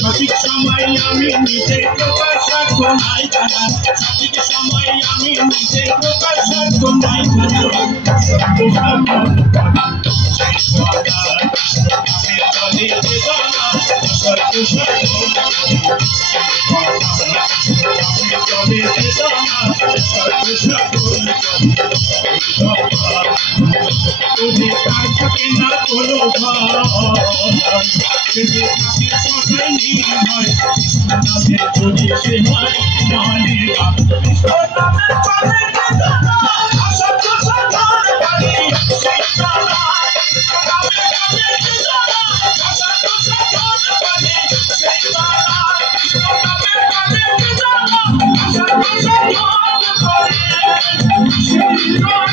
সঠিক সময় আমি নিজে প্রকাশ নাই জানা, সঠিক সময় আমি নিজে প্রকাশ নাই জানা। আমি চলে জানা সত্য সত্য, আমি চলে জানা সত্য সত্য। যদি তার থাকে না কোনো ভয়, যদি তাকে সবাই নির্ভয়, নামে যদি সে হয় মানে She's